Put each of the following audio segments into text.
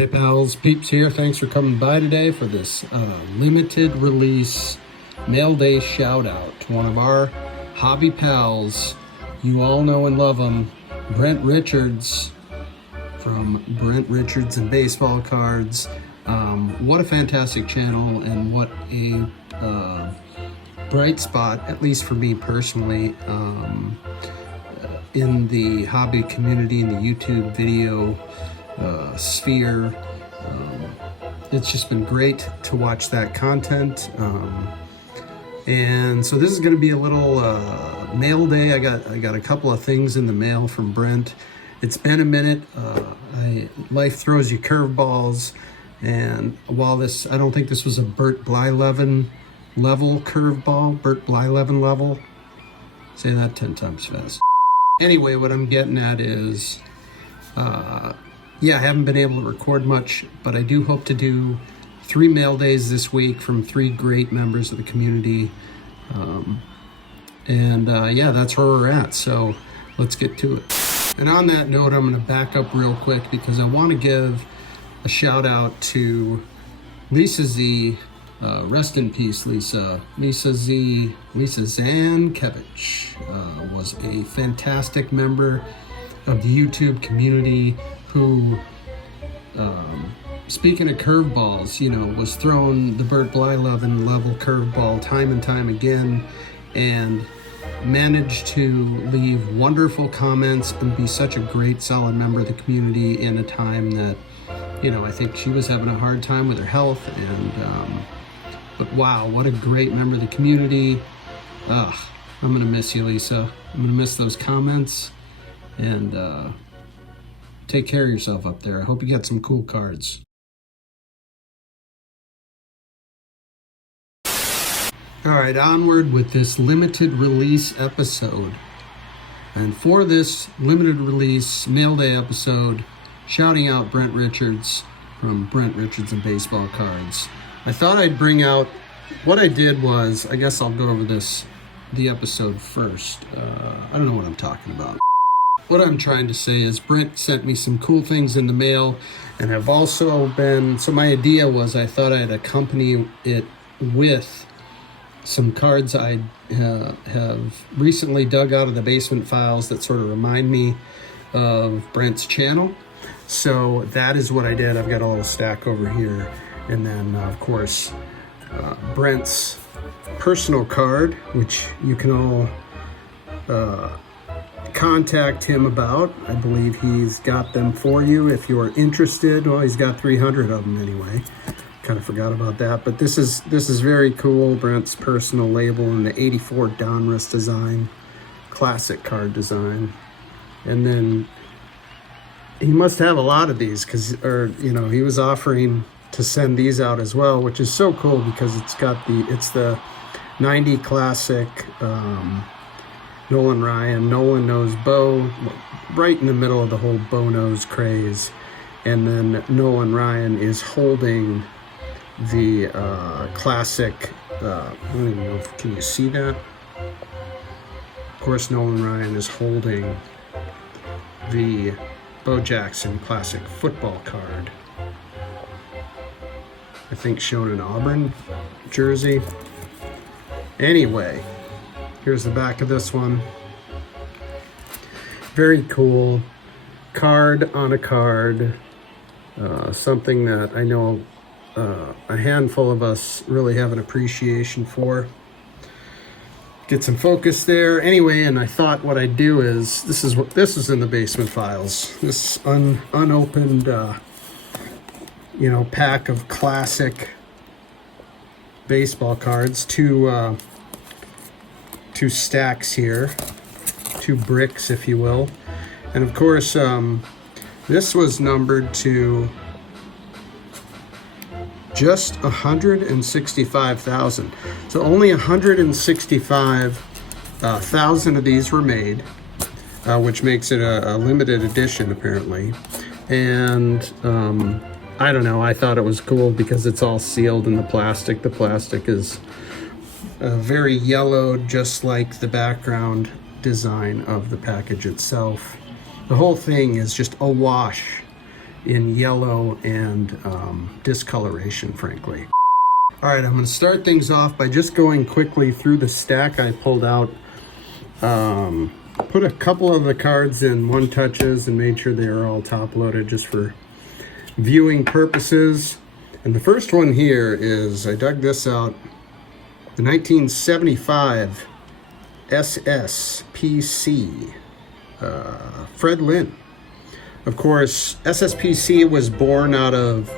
Hey pals, Peeps here. Thanks for coming by today for this limited release mail day shout out to one of our hobby pals. You all know and love him, Brent Richards from Brent Richards and Baseball Cards. What a fantastic channel and what a bright spot, at least for me personally, in the hobby community, in the YouTube video sphere. It's just been great to watch that content. And so this is going to be a little mail day. I got a couple of things in the mail from Brent. It's been a minute. Life throws you curveballs, and while I don't think this was a Bert Blyleven level curveball. Bert Blyleven level. Say that 10 times fast. Anyway, what I'm getting at is, yeah, I haven't been able to record much, but I do hope to do 3 mail days this week from 3 great members of the community. Yeah, that's where we're at. So let's get to it. And on that note, I'm going to back up real quick because I want to give a shout out to Lisa Z. Rest in peace, Lisa. Lisa Zankevich was a fantastic member of the YouTube community who, speaking of curveballs, was throwing the Bert Blyleven level curveball time and time again, and managed to leave wonderful comments and be such a great, solid member of the community in a time that, I think she was having a hard time with her health. And but wow, what a great member of the community. I'm gonna miss you, Lisa. I'm gonna miss those comments. And take care of yourself up there. I hope you get some cool cards. All right, onward with this limited release episode. And for this limited release mail day episode, shouting out Brent Richards from Brent Richards and Baseball Cards. I thought I'd bring out, what I did was, I guess I'll go over the episode first. I don't know what I'm talking about. What I'm trying to say is Brent sent me some cool things in the mail, and I've also so my idea was I thought I'd accompany it with some cards I have recently dug out of the basement files that sort of remind me of Brent's channel. So that is what I did. I've got a little stack over here. And then, of course, Brent's personal card, which you can all contact him about. I believe he's got them for you if you're interested. Well, he's got 300 of them anyway. Kind of forgot about that. But this is very cool. Brent's personal label in the 84 Donruss design. Classic card design. And then he must have a lot of these because, he was offering to send these out as well, which is so cool because it's the 90 classic Nolan Ryan. Nolan knows Bo, right in the middle of the whole Bo nose craze. And then Nolan Ryan is holding the classic, I don't even know can you see that? Of course, Nolan Ryan is holding the Bo Jackson classic football card. I think shown in Auburn jersey. Anyway, here's the back of this one. Very cool. Card on a card. Something that I know a handful of us really have an appreciation for. Get some focus there. Anyway, and I thought what I'd do is, this is in the basement files. This unopened pack of classic baseball cards, two stacks here, 2 bricks, if you will. And of course, this was numbered to just 165,000. So only 165,000 of these were made, which makes it a limited edition apparently. And I don't know, I thought it was cool because it's all sealed in the plastic. The plastic is very yellowed, just like the background design of the package itself. The whole thing is just awash in yellow and discoloration, frankly. All right, I'm going to start things off by just going quickly through the stack I pulled out. Put a couple of the cards in one touches and made sure they were all top loaded just for viewing purposes. And the first one here is, I dug this out, the 1975 SSPC, Fred Lynn. Of course, SSPC was born out of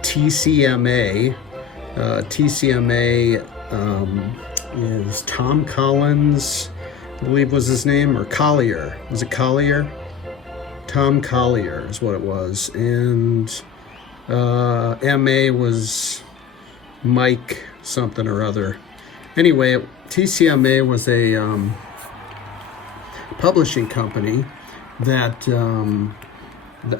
TCMA. TCMA is Tom Collins, I believe was his name, or Collier. Was it Collier? Tom Collier is what it was. And MA was Mike something or other. Anyway, TCMA was a publishing company that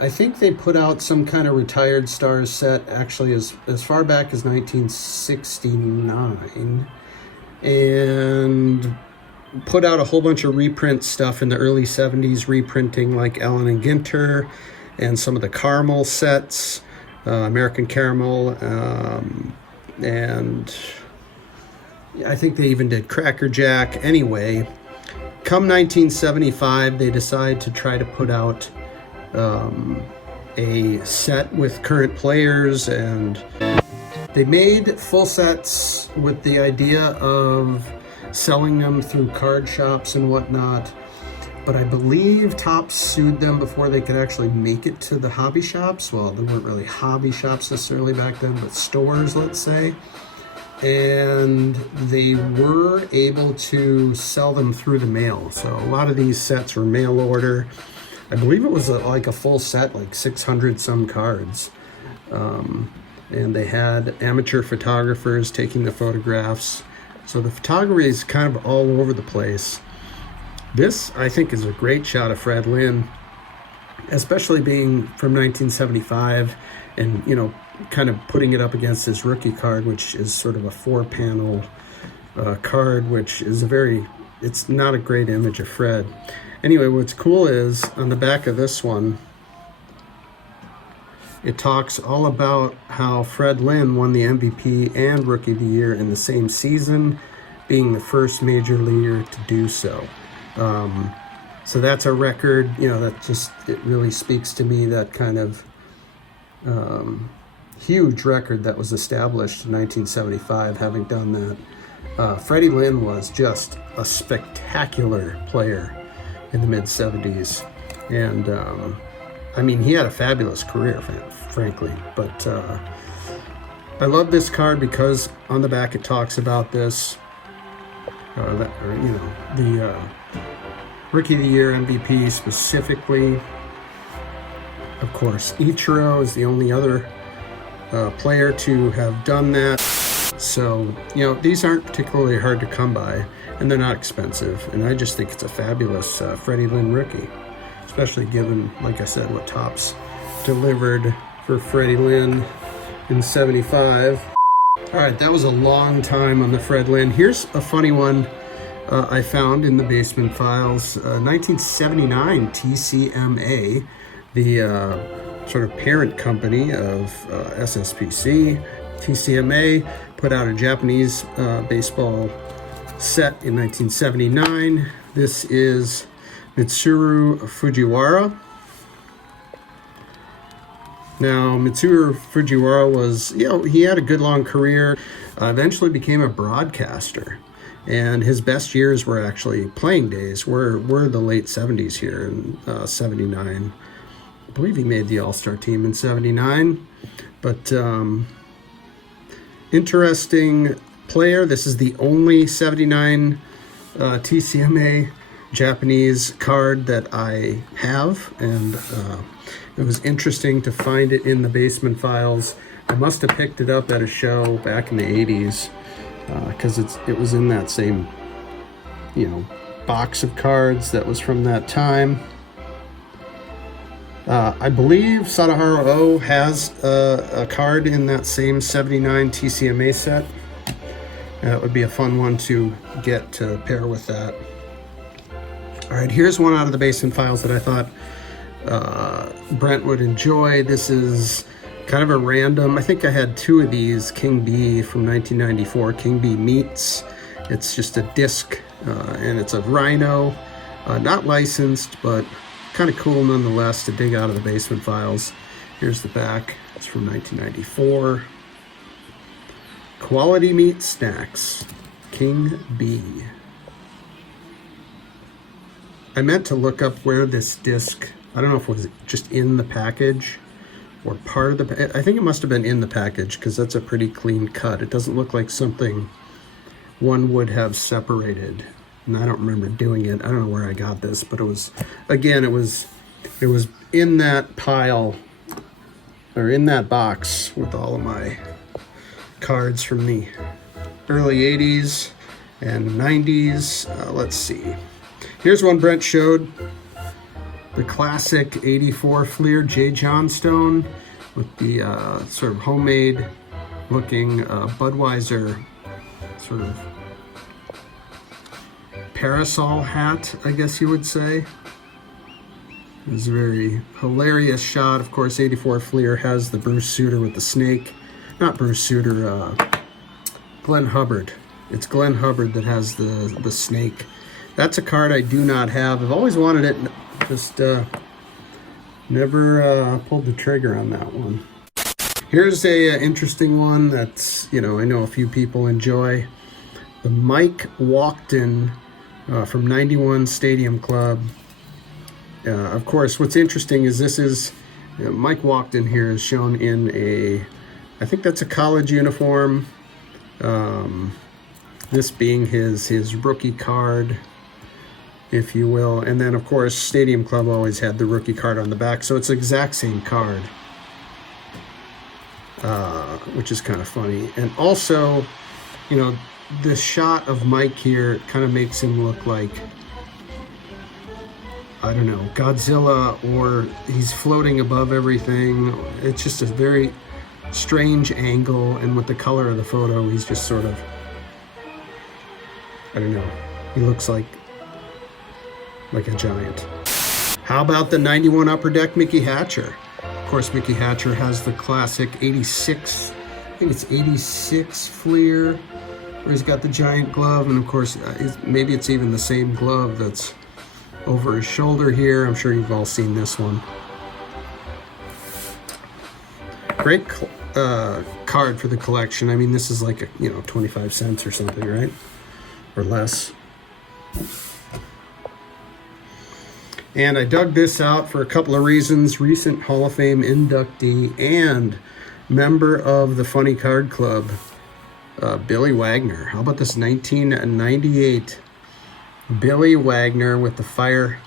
I think they put out some kind of retired stars set actually as far back as 1969, and put out a whole bunch of reprint stuff in the early 70s, reprinting like Allen and Ginter and some of the Caramel sets, American Caramel, and I think they even did Cracker Jack. Anyway, come 1975, they decide to try to put out a set with current players, and they made full sets with the idea of selling them through card shops and whatnot. But I believe Topps sued them before they could actually make it to the hobby shops. Well, there weren't really hobby shops necessarily back then, but stores, let's say. And they were able to sell them through the mail. So a lot of these sets were mail order. I believe it was like a full set, like 600 some cards. And they had amateur photographers taking the photographs. So the photography is kind of all over the place. This, I think, is a great shot of Fred Lynn, especially being from 1975 and, you know, kind of putting it up against his rookie card, which is sort of a 4-panel card, which is it's not a great image of Fred. Anyway, what's cool is on the back of this one, it talks all about how Fred Lynn won the MVP and Rookie of the Year in the same season, being the first major leaguer to do so. So that's a record, you know, that just, it really speaks to me, that kind of huge record that was established in 1975, having done that. Freddie Lynn was just a spectacular player in the mid-70s. And, I mean, he had a fabulous career, frankly. But I love this card because on the back it talks about this, the Rookie of the Year MVP specifically. Of course, Ichiro is the only other player to have done that. So, you know, these aren't particularly hard to come by, and they're not expensive. And I just think it's a fabulous Freddie Lynn rookie, especially given, like I said, what Topps delivered for Freddie Lynn in 75. All right, that was a long time on the Fred Lynn. Here's a funny one I found in the basement files. 1979 TCMA, the sort of parent company of SSPC. TCMA put out a Japanese baseball set in 1979. This is Mitsuru Fujiwara. Now, Mitsuru Fujiwara was, you know, he had a good long career, eventually became a broadcaster. And his best years were actually playing days, were the late 70s here in 79. I believe he made the All-Star team in 79. But interesting player. This is the only 79 TCMA Japanese card that I have, and it was interesting to find it in the basement files. I must have picked it up at a show back in the 80s because it was in that same, you know, box of cards that was from that time. I believe Sadaharu O has a card in that same 79 TCMA set. That would be a fun one to get to pair with that. All right, here's one out of the basement files that I thought Brent would enjoy. This is kind of a random, I think I had 2 of these, King B from 1994, King B Meets. It's just a disc, and it's a Rhino, not licensed, but kind of cool nonetheless to dig out of the basement files. Here's the back. It's from 1994. Quality Meat Snacks, King B. I meant to look up where this disc, I don't know if it was just in the package or part of the, I think it must have been in the package because that's a pretty clean cut. It doesn't look like something one would have separated. And I don't remember doing it. I don't know where I got this, but it was, again, it was in that pile, or in that box with all of my cards from the early 80s and 90s. Let's see. Here's one Brent showed. The classic 84 Fleer J. Johnstone with the sort of homemade looking Budweiser sort of parasol hat, I guess you would say. It's a very hilarious shot. Of course, 84 Fleer has the Bruce Sutter with the snake. Not Bruce Sutter, Glenn Hubbard. It's Glenn Hubbard that has the snake. That's a card I do not have. I've always wanted it, just never pulled the trigger on that one. Here's a interesting one that's, I know a few people enjoy. The Mike Walkden from 91 Stadium Club. Of course, what's interesting is this is, Mike Walkden here is shown in a, I think that's a college uniform. This being his rookie card, if you will. And then, of course, Stadium Club always had the rookie card on the back. So it's the exact same card, which is kind of funny. And also, the shot of Mike here kind of makes him look like, I don't know, Godzilla, or he's floating above everything. It's just a very strange angle, and with the color of the photo, he's just sort of, I don't know, he looks like a giant. How about the 91 Upper Deck Mickey Hatcher? Of course, Mickey Hatcher has the classic 86, I think it's 86 Fleer, where he's got the giant glove, and of course, maybe it's even the same glove that's over his shoulder here. I'm sure you've all seen this one. Great card for the collection. I mean, this is like 25 cents or something, right? Or less. And I dug this out for a couple of reasons. Recent Hall of Fame inductee and member of the Funny Card Club, Billy Wagner. How about this 1998 Billy Wagner with the fire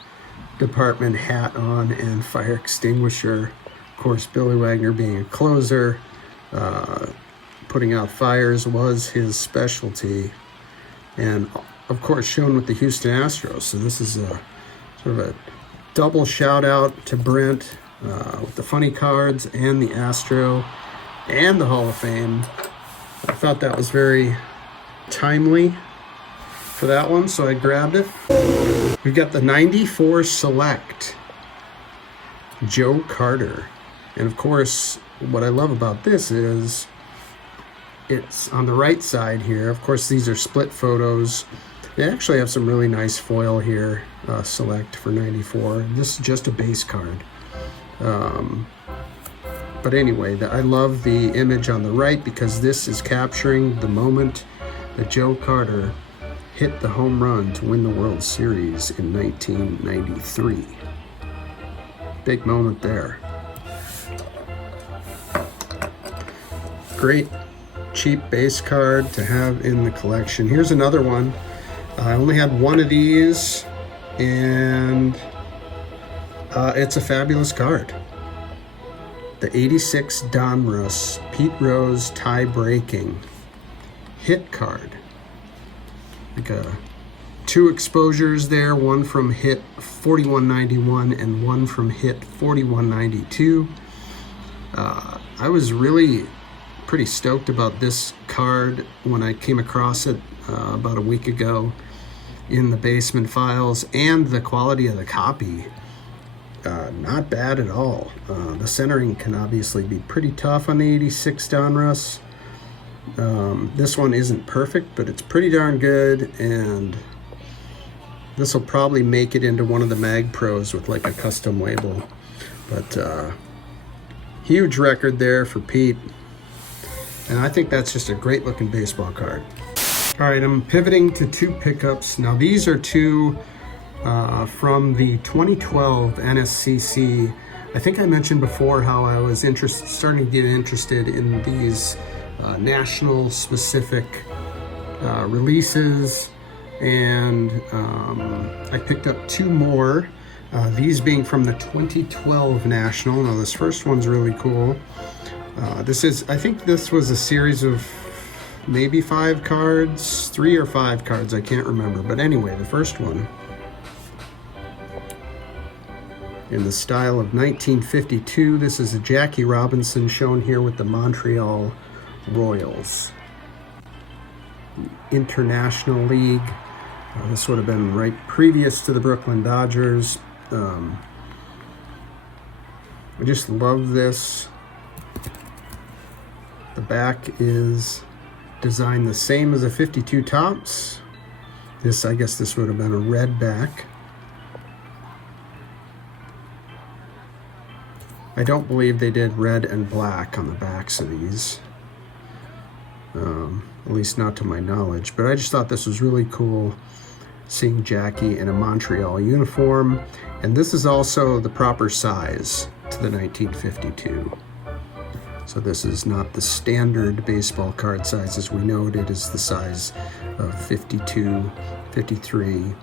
department hat on and fire extinguisher. Of course, Billy Wagner being a closer, putting out fires was his specialty. And of course, shown with the Houston Astros. So this is a sort of a double shout out to Brent with the funny cards and the Astro and the Hall of Fame. I thought that was very timely for that one, so I grabbed it. We've got the 94 Select Joe Carter. And of course, what I love about this is it's on the right side here. Of course, these are split photos. They actually have some really nice foil here, Select for 94. This is just a base card. But anyway, I love the image on the right because this is capturing the moment that Joe Carter hit the home run to win the World Series in 1993. Big moment there. Great cheap base card to have in the collection. Here's another one. I only had one of these, and it's a fabulous card. The 86 Donruss Pete Rose tie-breaking hit card. Like two exposures there, one from hit 4191 and one from hit 4192. I was really pretty stoked about this card when I came across it about a week ago in the basement files, and the quality of the copy. not bad at all. The centering can obviously be pretty tough on the 86 Donruss. This one isn't perfect, but it's pretty darn good, and this will probably make it into one of the Mag Pros with like a custom label. But huge record there for Pete, and I think that's just a great looking baseball card. All right, I'm pivoting to two pickups. Now these are two from the 2012 NSCC. I think I mentioned before how I was starting to get interested in these national specific releases, and I picked up two more, these being from the 2012 National. Now this first one's really cool. I think this was a series of maybe 5 cards, 3 or 5 cards, I can't remember. But anyway, the first one, in the style of 1952, this is a Jackie Robinson shown here with the Montreal Royals. International League. This would have been right previous to the Brooklyn Dodgers. I just love this. The back is designed the same as a 52 Topps. I guess this would have been a red back. I don't believe they did red and black on the backs of these. At least not to my knowledge. But I just thought this was really cool, seeing Jackie in a Montreal uniform. And this is also the proper size to the 1952. So this is not the standard baseball card size as we know it. It is the size of 52, 53,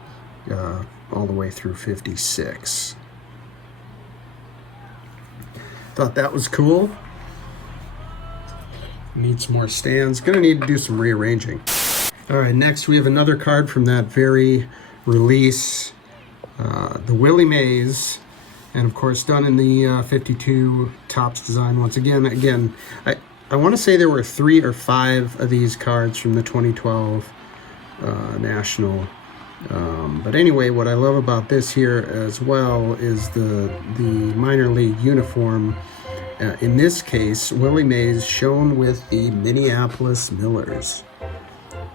all the way through 56. Thought that was cool. Need some more stands. Gonna need to do some rearranging. All right, next we have another card from that very release, the Willie Mays, and of course done in the 52 Topps design once again. I want to say there were 3 or 5 of these cards from the 2012 National. But anyway, what I love about this here as well is the minor league uniform. In this case, Willie Mays shown with the Minneapolis Millers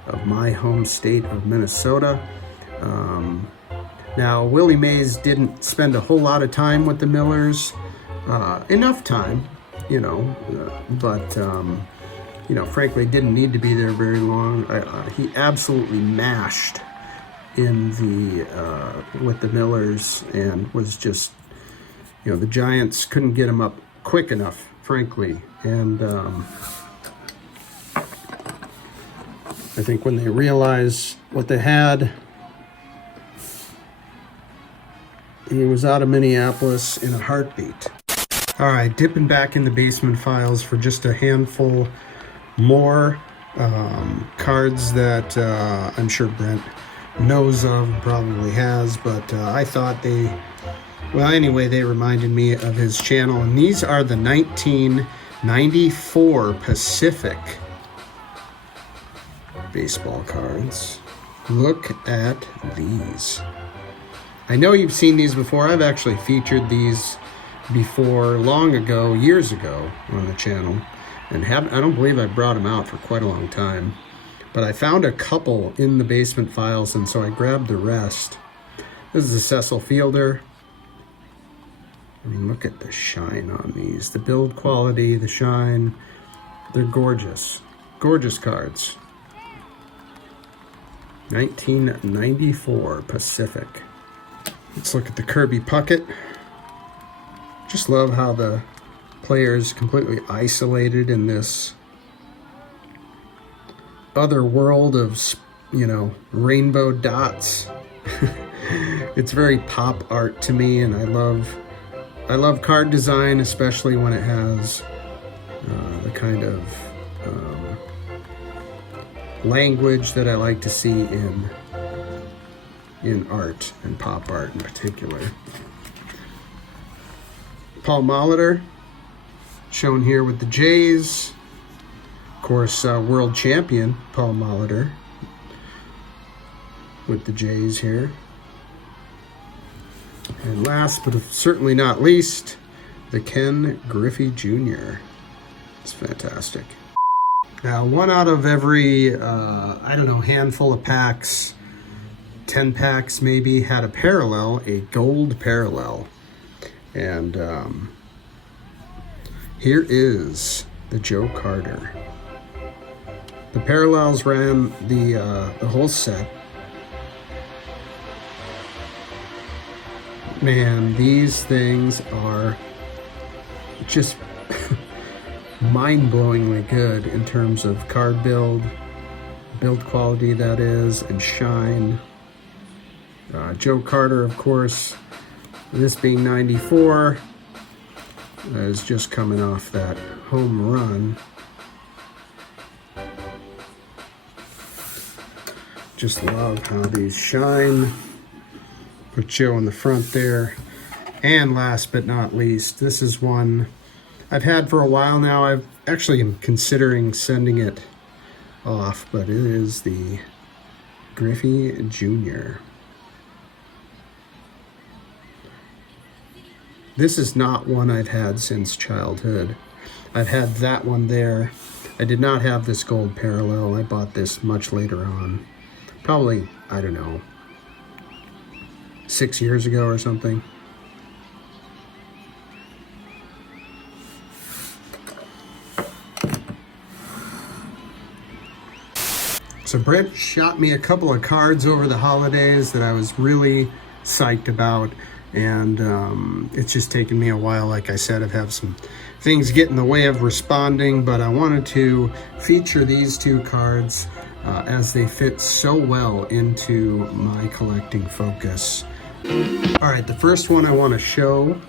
of my home state of Minnesota. Now, Willie Mays didn't spend a whole lot of time with the Millers, enough time, but frankly, didn't need to be there very long. He absolutely mashed in with the Millers, and was just, the Giants couldn't get him up quick enough, frankly. And I think when they realized what they had, he was out of Minneapolis in a heartbeat. All right, dipping back in the basement files for just a handful more cards that I'm sure Brent knows of, probably has, but I thought they reminded me of his channel. And these are the 1994 Pacific baseball cards. Look at these. I know you've seen these before. I've actually featured these before, long ago, years ago on the channel, and I don't believe I brought them out for quite a long time. But I found a couple in the basement files, and so I grabbed the rest. This is a Cecil Fielder. I mean, look at the shine on these. The build quality, the shine. They're gorgeous. Gorgeous cards. 1994 Pacific. Let's look at the Kirby Puckett. Just love how the player is completely isolated in this other world of, rainbow dots. It's very pop art to me, and I love card design, especially when it has the kind of language that I like to see in art, and pop art in particular. Paul Molitor, shown here with the Jays. Of course, world champion Paul Molitor with the Jays here. And last but certainly not least, the Ken Griffey Jr. It's fantastic. Now, one out of every, I don't know, handful of packs, 10 packs maybe, had a parallel, a gold parallel. And here is the Joe Carter. The parallels ran the whole set. Man, these things are just mind-blowingly good in terms of card build quality, that is, and shine. Joe Carter, of course, this being 94, is just coming off that home run. Just love how these shine. Put Joe in the front there. And last but not least, this is one I've had for a while now. I've actually am considering sending it off, but it is the Griffey Jr. This is not one I've had since childhood. I've had that one there. I did not have this gold parallel. I bought this much later on. Probably, I don't know, 6 years ago or something. So Brent shot me a couple of cards over the holidays that I was really psyched about, and it's just taken me a while. Like I said, I've had some things get in the way of responding, but I wanted to feature these two cards as they fit so well into my collecting focus. All right, the first one I want to show,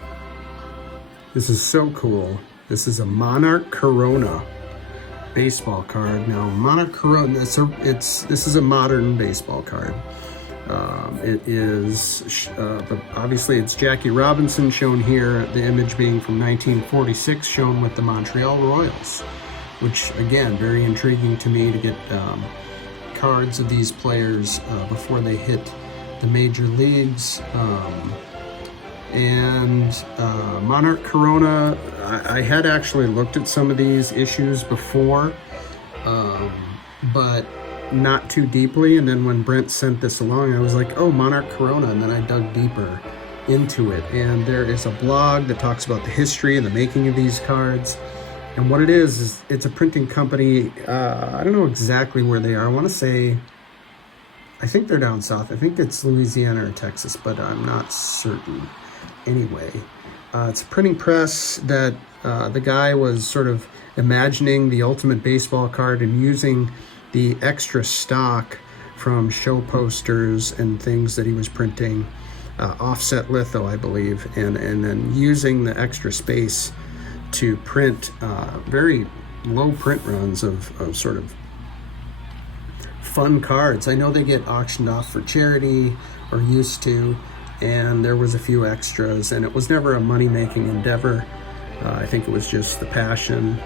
this is so cool. This is a Monarch Corona baseball card. Now, Monarch Corona, this is a modern baseball card. It is, obviously it's Jackie Robinson shown here, the image being from 1946, shown with the Montreal Royals, which, again, very intriguing to me to get cards of these players before they hit the major leagues. Monarch Corona, I had actually looked at some of these issues before, but not too deeply. And then when Brent sent this along, I was like, oh, Monarch Corona. And then I dug deeper into it. And there is a blog that talks about the history and the making of these cards. And what it is it's a printing company. I don't know exactly where they are. I want to say, I think they're down south. I think it's Louisiana or Texas, but I'm not certain. Anyway, it's a printing press that the guy was sort of imagining the ultimate baseball card and using the extra stock from show posters and things that he was printing, offset litho, I believe, and then using the extra space to print very low print runs of sort of fun cards. I know they get auctioned off for charity, or used to, and there was a few extras, and it was never a money-making endeavor. I think it was just the passion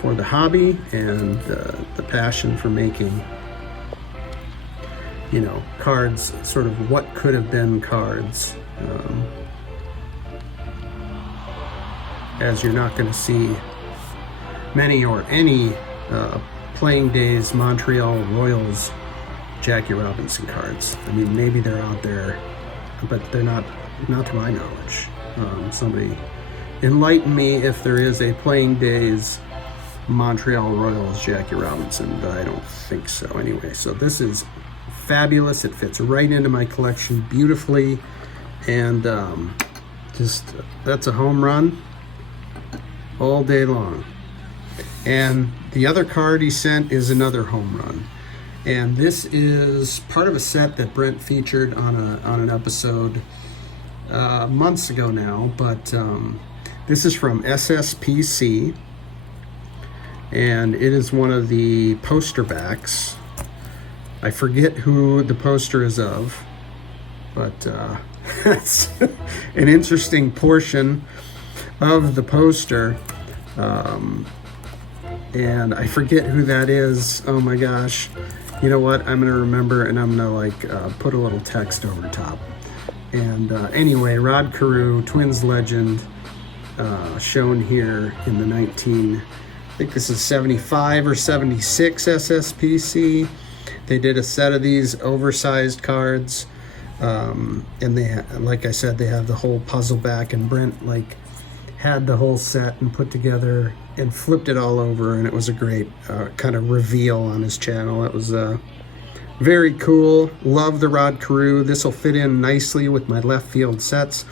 for the hobby and the passion for making, you know, cards, sort of what could have been cards. As you're not going to see many or any playing days Montreal Royals Jackie Robinson cards. I mean, maybe they're out there, but they're not to my knowledge. Somebody enlighten me if there is a playing days Montreal Royals Jackie Robinson, but I don't think so anyway. So this is fabulous. It fits right into my collection beautifully, and just that's a home run all day long. And the other card he sent is another home run, and this is part of a set that Brent featured on an episode months ago now, but this is from SSPC, and it is one of the poster backs. I forget who the poster is of, but that's an interesting portion of the poster, and I forget who that is. Oh my gosh, you know what, I'm gonna remember, and I'm gonna put a little text over top, And anyway, Rod Carew, Twins legend, shown here in the I think this is 75 or 76 SSPC. They did a set of these oversized cards, and like I said, they have the whole puzzle back, and Brent had the whole set and put together and flipped it all over, and it was a great kind of reveal on his channel. It was very cool. Love the Rod Carew. This will fit in nicely with my left field sets,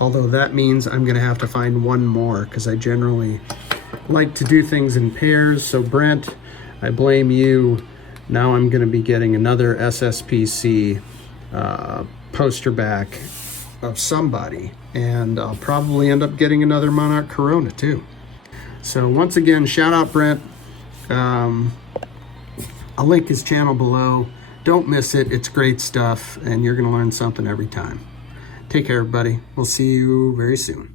although that means I'm going to have to find one more because I generally like to do things in pairs. So Brent, I blame you. Now I'm going to be getting another SSPC poster back of somebody, and I'll probably end up getting another Monarch Corona too. So once again, shout out Brent. I'll link his channel below. Don't miss it. It's great stuff, and you're going to learn something every time. Take care, everybody. We'll see you very soon.